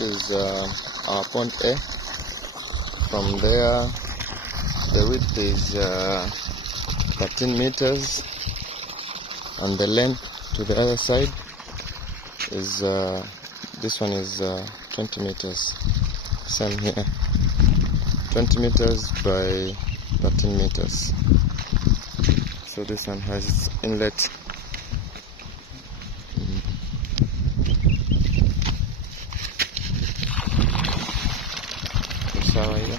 This is our pond A. From there, the width is 13 meters, and the length to the other side is this one is 20 meters. Same here, 20 meters by 13 meters. So this one has its inlet. Sawa hiyo,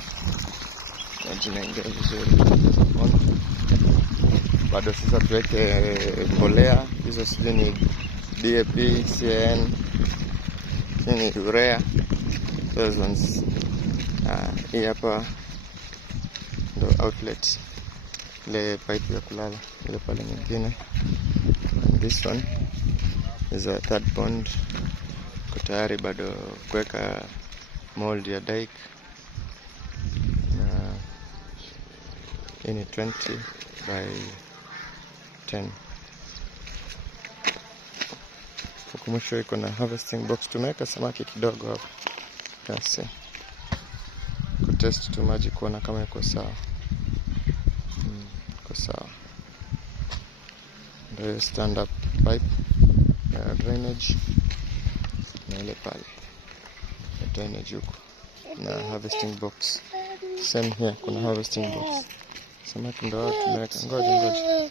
maji inaingia vizuri. Bado sasa tuweke mbolea hizo, sijui ni DAP, CAN, ni urea, those ones. Hii hapa ndo outlet, ile pipe ya kulala ile pale nyingine. This one is a third pond, kwa tayari bado kuweka mold ya dike. Hii ni 20 by 10. Huku mwisho iko na harvesting box. Tumeweka samaki kidogo hapa kasi kutest tu maji kuona kama iko sawa. Iko sawa. Ndio stand up pipe na drainage na ile pale na drainage huku na harvesting box. Same here, kuna harvesting box. Samaki ndo tumeweka. Ngoja